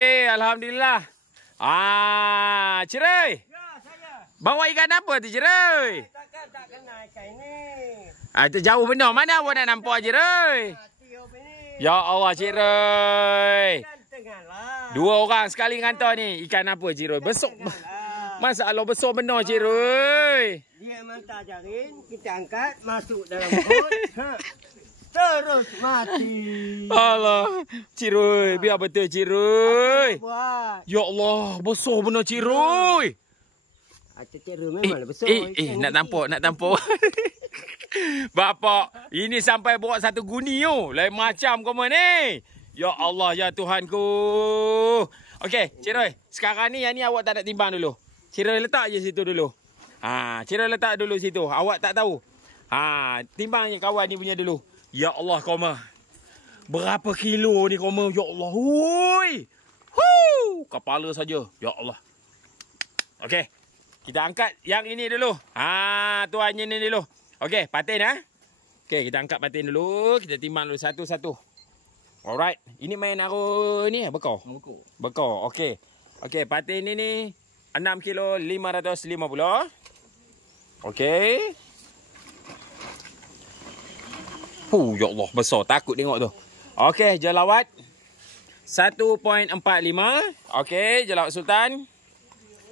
Alhamdulillah. Ciroy. Ya, saya. Bawa ikan apa tu, Ciroy? Takkan tak kenal ikan ni. Itu jauh benar. Mana awak nak nampak, Ciroy? Tiup ini. Ya Allah, Ciroy. Ikan tengah lah. 2 orang sekali ngantar ni. Ikan apa, Ciroy? Besar. Lah. Masalah besar benar, Ciroy. Dia mantap jaring, kita angkat, masuk dalam perut. Terus mati. Allah. Ciroy, biar betul, Ciroy. Buat. Ya Allah, besar benar, Ciroy. Acik cera memanglah besar. Ikan nak ni. nampak. Bapak, ini sampai bawa satu guni tu. Lain macam kau ni. Ya Allah, ya Tuhanku. Okey, Ciroy. Sekarang ni yang ni awak tak nak timbang dulu. Ciroy letak je situ dulu. Ciroy letak dulu situ. Awak tak tahu. Timbang je kawan ni punya dulu. Ya Allah, koma. Berapa kilo ni koma? Ya Allah. Hui. Kepala saja. Ya Allah. Okey. Kita angkat yang ini dulu. Tuannya ni dulu. Okey, patin Okey, kita angkat patin dulu. Kita timbang dulu satu-satu. Alright. Ini main naruh ni bekau. Bekau. Okey. Okey, patin ni 6 kilo 550. Okey. Ya Allah, besar. Takut tengok tu. Okey, jelawat 1.45. Okey, jelawat sultan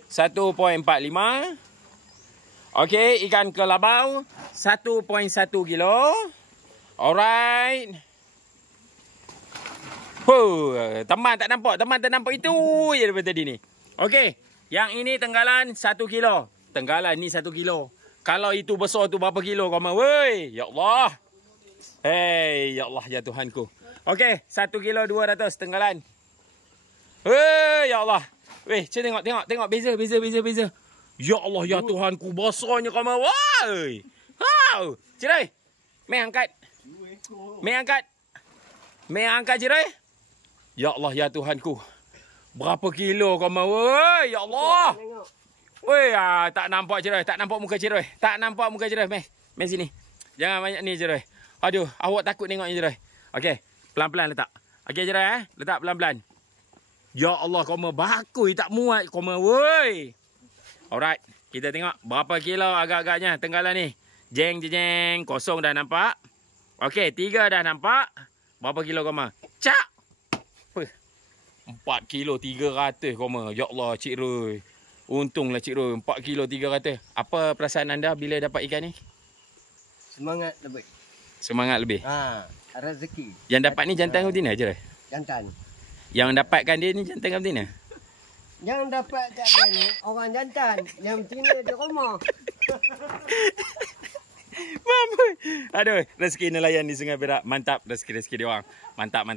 1.45. Okey, ikan kelabau 1.1 kilo. Alright. Teman tak nampak itu je daripada tadi ni. Okey, yang ini tenggalan 1 kilo. Tenggalan ni 1 kilo. Kalau itu besar tu berapa kilo kau mau? Woi, ya Allah. Hei, ya Allah, ya Tuhanku. Okey, 1 kilo 200 tenggalan. Hei, ya Allah. Weh, tengok. Beza. Ya Allah, ya Tuhanku, besarnya kau mau. Woi. Ciroy. Mai angkat, Ciroy. Ya Allah, ya Tuhanku. Berapa kilo kau mau? Woi, ya Allah. Woi, tak nampak Ciroy, tak nampak muka Ciroy. Mai sini. Jangan banyak ni, Ciroy. Aduh, awak takut tengok ni, Ciroy. Okey, pelan-pelan letak. Okey, Ciroy, letak pelan-pelan. Ya Allah, kau mau bakui tak muat kau mau, woi. Alright, kita tengok berapa kilo agak-agaknya tenggalan ni. Jeng, kosong dah nampak. Okey, 3 dah nampak. Berapa kilo kau mau? Cak. 4 kilo 300 kau mau. Ya Allah, Cik Roy. Untunglah Cik Roy, 4 kilo 300. Apa perasaan anda bila dapat ikan ni? Semangat lebih. Rezeki. Yang dapat ni jantan ke betina, Cik Roy? Jantan. Yang dapatkan dia ni jantan ke betina? Yang dapat kat dia ni orang jantan. Yang betina dia rumah. Mama. Aduh, rezeki nelayan di Sungai Perak. Mantap rezeki dia orang. Mantap.